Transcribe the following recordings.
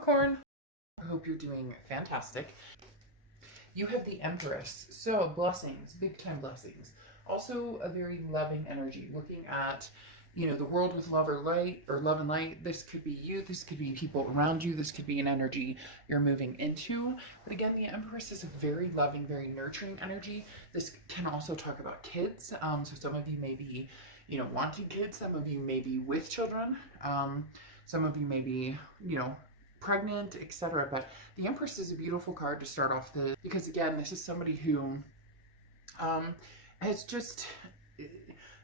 Capricorn. I hope you're doing fantastic. You have the Empress, so blessings, big time blessings. Also a very loving energy, looking at, you know, the world with love or light, or love and light. This could be you, this could be people around you, this could be an energy you're moving into. But again, the Empress is a very loving, very nurturing energy. This can also talk about kids. So some of you may be, you know, wanting kids, some of you may be with children, some of you may be, you know, pregnant, etc. But the Empress is a beautiful card to start off because again, this is somebody who has just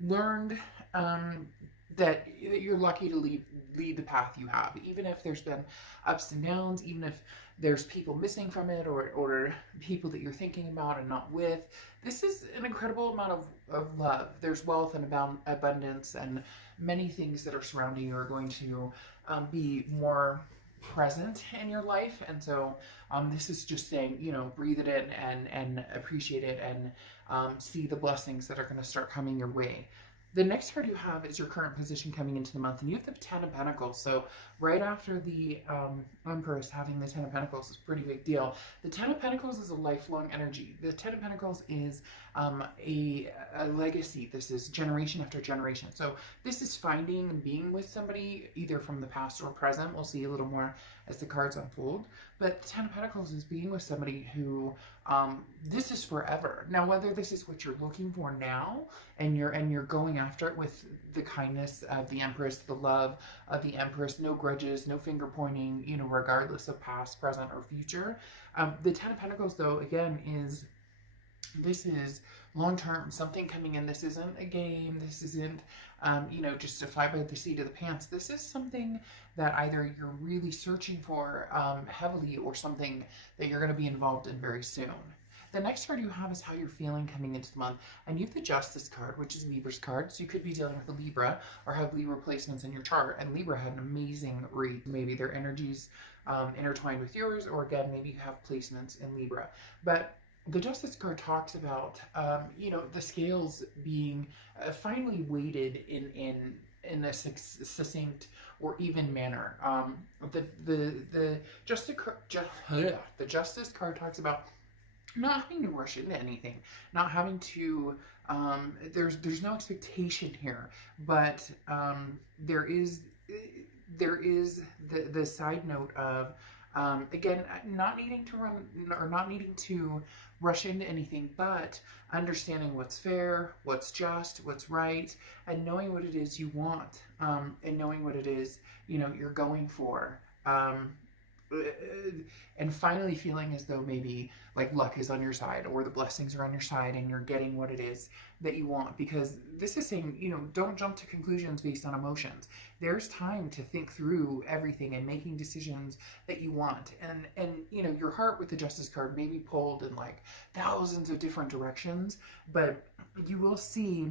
learned that you're lucky to lead the path you have, even if there's been ups and downs, even if there's people missing from it, or people that you're thinking about and not with. This is an incredible amount of love. There's wealth and abundance, and many things that are surrounding you are going to be more present in your life. And so this is just saying, you know, breathe it in and appreciate it, and see the blessings that are going to start coming your way. The next card you have is your current position coming into the month, and you have the Ten of Pentacles. So right after the Empress, having the Ten of Pentacles is a pretty big deal. The Ten of Pentacles is a lifelong energy. The Ten of Pentacles is a legacy. This is generation after generation. So this is finding and being with somebody either from the past or present. We'll see a little more as the cards unfold. But the Ten of Pentacles is being with somebody who this is forever. Now, whether this is what you're looking for now, and you're going after it with the kindness of the Empress, the love of the Empress, no grudges, no finger pointing, you know, regardless of past, present, or future. The Ten of Pentacles, though, again, this is long-term, something coming in. This isn't a game. This isn't, you know, just to fly by the seat of the pants. This is something that either you're really searching for heavily, or something that you're going to be involved in very soon. The next card you have is how you're feeling coming into the month. And you have the Justice card, which is Libra's card. So you could be dealing with a Libra or have Libra placements in your chart. And Libra had an amazing read. Maybe their energies intertwined with yours, or again, maybe you have placements in Libra. But the Justice card talks about, you know, the scales being finally weighted in a succinct or even manner. The Justice card talks about not having to rush into anything, not having to, there's no expectation here, but there is the side note of, again, not needing to run, or not needing to rush into anything, but understanding what's fair, what's just, what's right, and knowing what it is you want, and knowing what it is, you know, you're going for. And finally feeling as though maybe like luck is on your side, or the blessings are on your side, and you're getting what it is that you want. Because this is saying, you know, don't jump to conclusions based on emotions. There's time to think through everything and making decisions that you want. And you know, your heart with the Justice card may be pulled in like thousands of different directions, but you will see,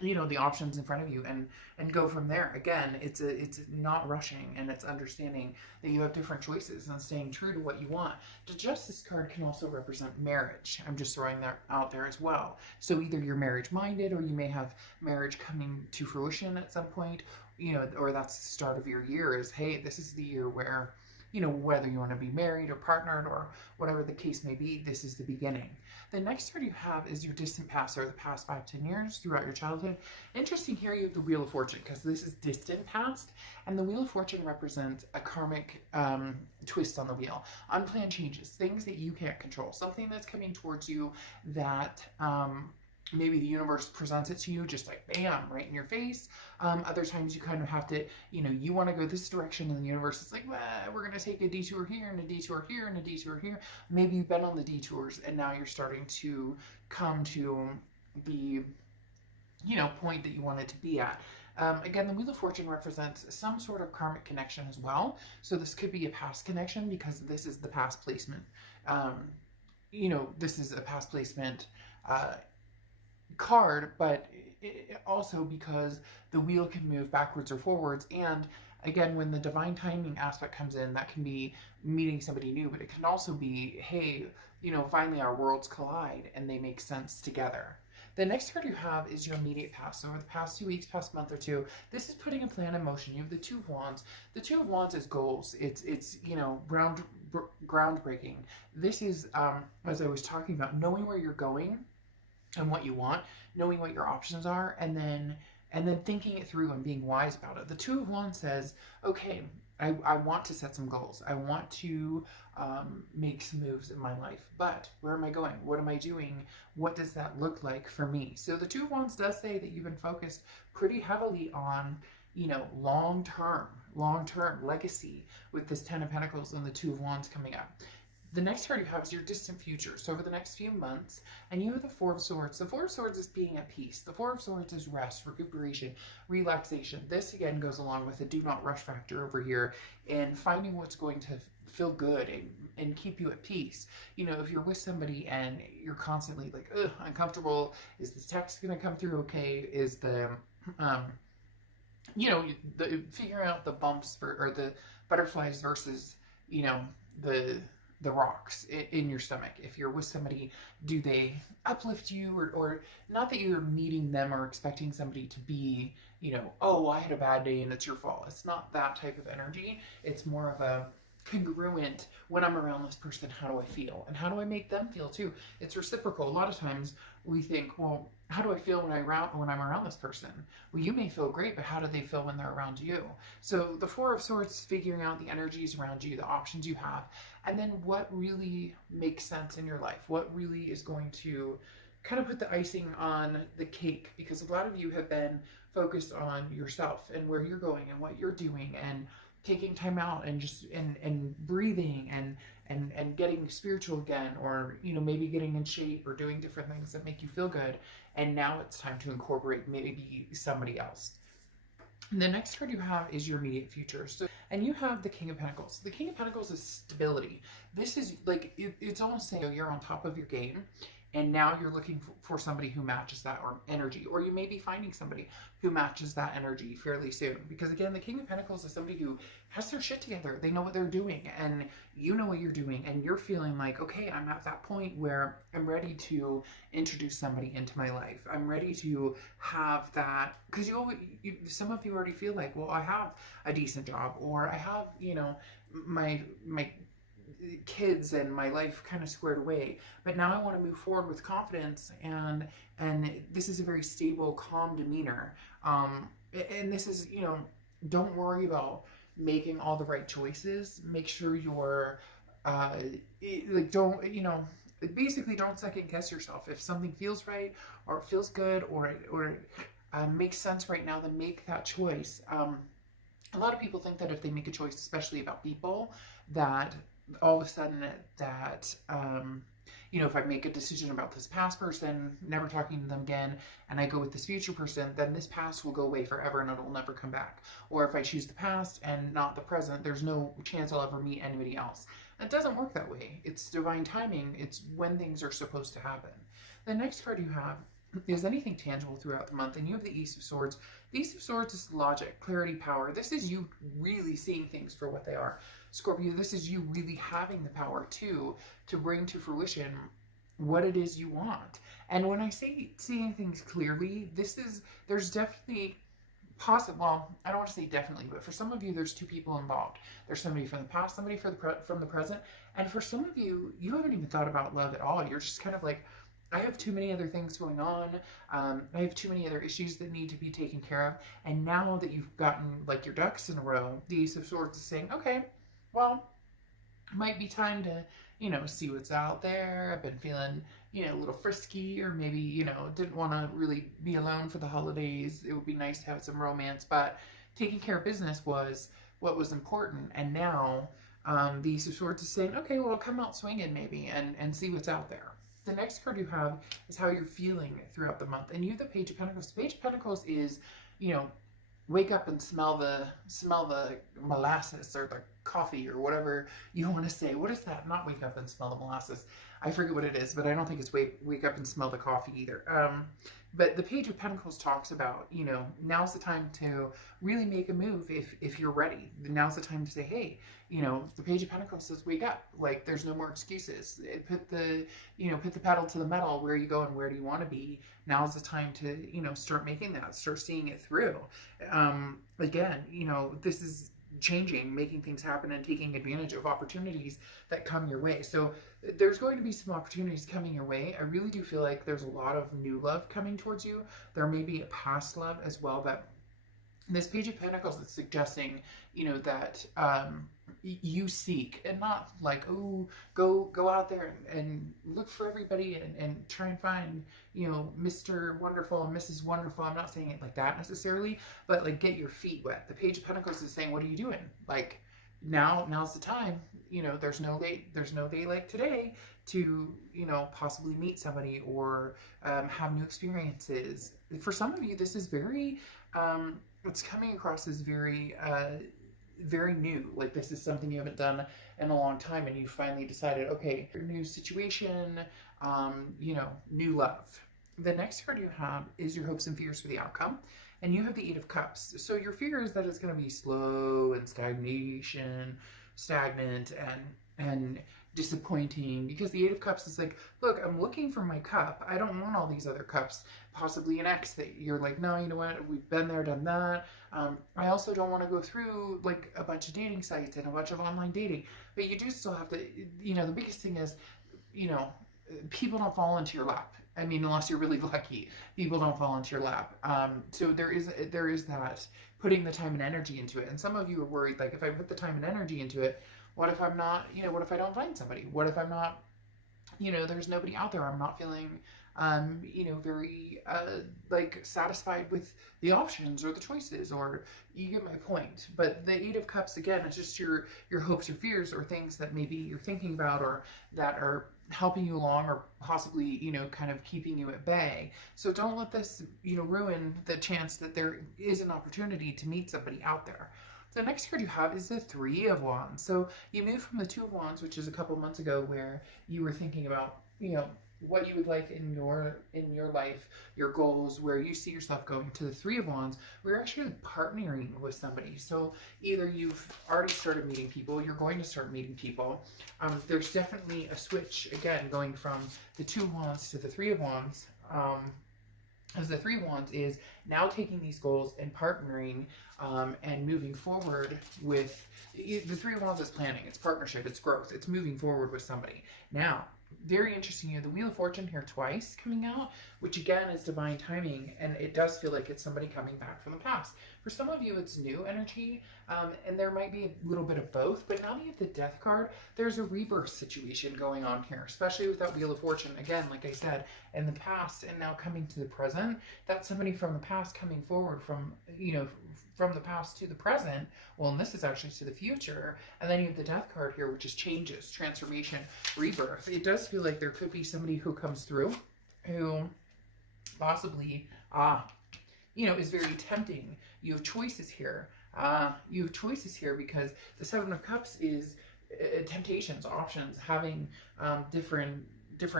you know, the options in front of you, and go from there. Again, it's not rushing, and it's understanding that you have different choices and staying true to what you want. The Justice card can also represent marriage. I'm just throwing that out there as well. So either you're marriage minded, or you may have marriage coming to fruition at some point, you know, or that's the start of your year, is, hey, this is the year where, you know, whether you want to be married or partnered or whatever the case may be, this is the beginning. The next card you have is your distant past, or the past 5-10 years throughout your childhood. Interesting here, you have the Wheel of Fortune, because this is distant past, and the Wheel of Fortune represents a karmic twist on the wheel. Unplanned changes, things that you can't control, something that's coming towards you that maybe the universe presents it to you just like bam, right in your face. Other times you kind of have to, you know, you want to go this direction, and the universe is like, well, we're going to take a detour here, and a detour here, and a detour here. Maybe you've been on the detours, and now you're starting to come to the, you know, point that you wanted to be at. Again, the Wheel of Fortune represents some sort of karmic connection as well. So this could be a past connection, because this is the past placement. You know, this is a past placement card, but also because the wheel can move backwards or forwards. And again, when the divine timing aspect comes in, that can be meeting somebody new, but it can also be, hey, you know, finally our worlds collide and they make sense together. The next card you have is your immediate past. So over the past 2 weeks, past month or two, this is putting a plan in motion. You have the Two of Wands. The Two of Wands is goals. It's you know, groundbreaking. This is, as I was talking about, knowing where you're going and what you want, knowing what your options are, and then thinking it through and being wise about it. The Two of Wands says, okay, I want to set some goals. I want to make some moves in my life, but where am I going? What am I doing? What does that look like for me? So the Two of Wands does say that you've been focused pretty heavily on, you know, long-term legacy with this Ten of Pentacles and the Two of Wands coming up. The next card you have is your distant future. So over the next few months, and you have the Four of Swords. The Four of Swords is being at peace. The Four of Swords is rest, recuperation, relaxation. This again goes along with the do not rush factor over here and finding what's going to feel good and keep you at peace. You know, if you're with somebody and you're constantly like, ugh, uncomfortable, is this text going to come through okay? Is the, you know, figuring out the bumps or the butterflies versus, you know, the rocks in your stomach. If you're with somebody, do they uplift you, or not that you're meeting them or expecting somebody to be, you know, oh, I had a bad day and it's your fault. It's not that type of energy. It's more of a congruent, when I'm around this person, how do I feel? And how do I make them feel too? It's reciprocal. A lot of times we think, well, how do I feel when I'm around this person? Well, you may feel great, but how do they feel when they're around you? So the Four of Swords, figuring out the energies around you, the options you have, and then what really makes sense in your life, what really is going to kind of put the icing on the cake, because a lot of you have been focused on yourself and where you're going and what you're doing and taking time out and just and breathing and getting spiritual again, or you know, maybe getting in shape or doing different things that make you feel good, and now it's time to incorporate maybe somebody else. The next card you have is your immediate future. So, and you have the King of Pentacles. The King of Pentacles is stability. This is like, it's almost saying you're on top of your game, and now you're looking for somebody who matches that or energy, or you may be finding somebody who matches that energy fairly soon. Because again, the King of Pentacles is somebody who has their shit together. They know what they're doing, and you know what you're doing, and you're feeling like, okay, I'm at that point where I'm ready to introduce somebody into my life. I'm ready to have that, because some of you already feel like, well, I have a decent job, or I have, you know, my kids and my life kind of squared away, but now I want to move forward with confidence, and this is a very stable, calm demeanor, and this is, you know, don't worry about making all the right choices. Make sure you're like, don't, you know, basically don't second guess yourself. If something feels right or it feels good or makes sense right now, then make that choice. A lot of people think that if they make a choice, especially about people, that all of a sudden that, you know, if I make a decision about this past person, never talking to them again, and I go with this future person, then this past will go away forever and it'll never come back. Or if I choose the past and not the present, there's no chance I'll ever meet anybody else. It doesn't work that way. It's divine timing. It's when things are supposed to happen. The next card you have is anything tangible throughout the month, and you have the Ace of Swords. The Ace of Swords is logic, clarity, power. This is you really seeing things for what they are. Scorpio, this is you really having the power to bring to fruition what it is you want. And when I say seeing things clearly, there's definitely well, I don't want to say definitely, but for some of you, there's two people involved. There's somebody from the past, somebody from the present, and for some of you, you haven't even thought about love at all. You're just kind of like, I have too many other things going on. I have too many other issues that need to be taken care of. And now that you've gotten like your ducks in a row, the Ace of Swords is saying, okay, well, it might be time to, you know, see what's out there. I've been feeling, you know, a little frisky, or maybe, you know, didn't want to really be alone for the holidays. It would be nice to have some romance, but taking care of business was what was important. And now the Ace of Swords is saying, okay, well, come out swinging maybe and see what's out there. The next card you have is how you're feeling throughout the month. And you have the Page of Pentacles. The Page of Pentacles is, you know, wake up and smell the molasses, or coffee or whatever you want to say. What is that? Not wake up and smell the molasses. I forget what it is, but I don't think it's wake up and smell the coffee either. But the Page of Pentacles talks about, you know, now's the time to really make a move if you're ready. Now's the time to say, hey, you know, the Page of Pentacles says wake up. Like, there's no more excuses. Put the pedal to the metal. Where are you going? Where do you want to be? Now's the time to, you know, start making that, start seeing it through. Again, you know, this is changing, making things happen, and taking advantage of opportunities that come your way. So there's going to be some opportunities coming your way. I really do feel like there's a lot of new love coming towards you. There may be a past love as well, but this Page of Pentacles is suggesting, you know, that you seek, and not like, oh, go out there and look for everybody and try and find, you know, Mr. Wonderful and Mrs. Wonderful. I'm not saying it like that necessarily, but like, get your feet wet. The Page of Pentacles is saying, what are you doing? Like, now's the time. You know, there's no day like today to, you know, possibly meet somebody or have new experiences. For some of you, this is very it's coming across as very very new. Like, this is something you haven't done in a long time, and you finally decided, okay, new situation, you know, new love. The next card you have is your hopes and fears for the outcome, and you have the Eight of Cups. So your fear is that it's going to be slow and stagnant and disappointing, because the Eight of Cups is like, look, I'm looking for my cup. I don't want all these other cups. Possibly an ex that you're like, no, you know what, we've been there, done that. I also don't want to go through like a bunch of dating sites and a bunch of online dating, but you do still have to, you know, the biggest thing is, you know, people don't fall into your lap. I mean, unless you're really lucky, people don't fall into your lap. So there is that putting the time and energy into it. And some of you are worried, like, if I put the time and energy into it, what if I'm not, you know, what if I don't find somebody? What if I'm not, you know, there's nobody out there. I'm not feeling, you know, very, like, satisfied with the options or the choices, or you get my point. But the Eight of Cups, again, is just your hopes or fears, or things that maybe you're thinking about, or that are helping you along, or possibly, you know, kind of keeping you at bay. So don't let this, you know, ruin the chance that there is an opportunity to meet somebody out there. The next card you have is the Three of Wands. So you moved from the Two of Wands, which is a couple months ago, where you were thinking about, you know, what you would like in your life, your goals, where you see yourself going, to the Three of Wands. We're actually partnering with somebody. So either you've already started meeting people, you're going to start meeting people. There's definitely a switch, again, going from the Two of Wands to the Three of Wands. As the Three of Wands is now taking these goals and partnering and moving forward with the Three of Wands is planning, it's partnership, it's growth, it's moving forward with somebody. Now, very interesting here, the Wheel of Fortune here twice coming out, which again is divine timing, and it does feel like it's somebody coming back from the past. For some of you, it's new energy, and there might be a little bit of both, but now that you have the Death card, there's a rebirth situation going on here, especially with that Wheel of Fortune. Again, like I said, in the past and now coming to the present, that's somebody from the past coming forward from, you know, from the past to the present. Well, and this is actually to the future. And then you have the Death card here, which is changes, transformation, rebirth. It does feel like there could be somebody who comes through who possibly, you know, is very tempting. You have choices here. You have choices here because the Seven of Cups is temptations, options, having different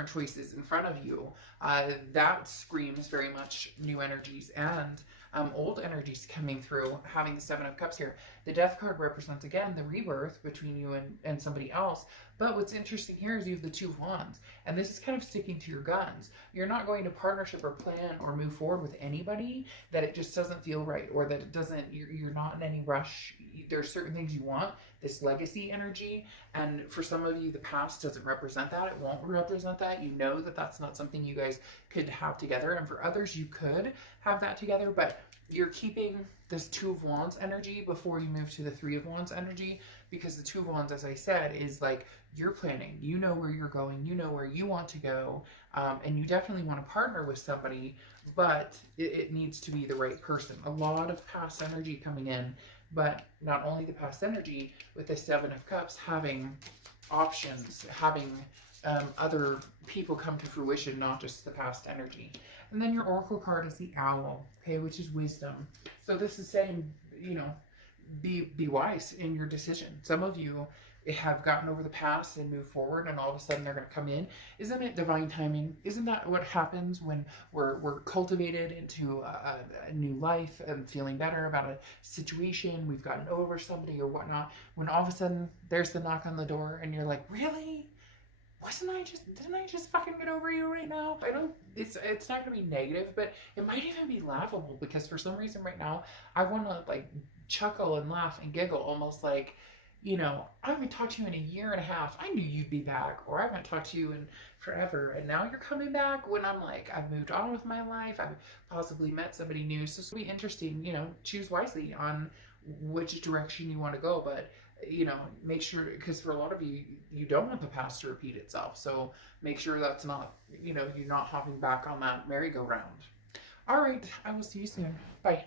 choices in front of you. That screams very much new energies and old energies coming through, having the Seven of Cups here. The Death card represents, again, the rebirth between you and somebody else. But what's interesting here is you have the Two of Wands, and this is kind of sticking to your guns. You're not going to partnership or plan or move forward with anybody that it just doesn't feel right, or that it doesn't, you're not in any rush. There's certain things you want, this legacy energy, and for some of you, the past doesn't represent that. It won't represent that. You know that that's not something you guys could have together, and for others, you could have that together, but you're keeping this Two of Wands energy before you move to the Three of Wands energy, because the Two of Wands, as I said, is like you're planning, you know where you're going, you know where you want to go, and you definitely want to partner with somebody, but it needs to be the right person. A lot of past energy coming in, but not only the past energy, with the Seven of Cups, having options, having other people come to fruition, not just the past energy. And then your Oracle card is the Owl, okay, which is wisdom. So this is saying, you know, be wise in your decision. Some of you have gotten over the past and moved forward, and all of a sudden they're going to come in. Isn't it divine timing? Isn't that what happens when we're cultivated into a new life and feeling better about a situation? We've gotten over somebody or whatnot. When all of a sudden there's the knock on the door, and you're like, really? Didn't I just fucking get over you right now? I don't, it's not gonna be negative, but it might even be laughable, because for some reason right now I want to like chuckle and laugh and giggle, almost like, I haven't talked to you in a year and a half. I knew you'd be back, or I haven't talked to you in forever, and now you're coming back, when I'm like, I've moved on with my life, I've possibly met somebody new. So it's gonna be interesting. Choose wisely on which direction you want to go, but make sure, because for a lot of you, you don't want the past to repeat itself. So make sure that's not, you're not hopping back on that merry-go-round. All right, I will see you soon. Bye.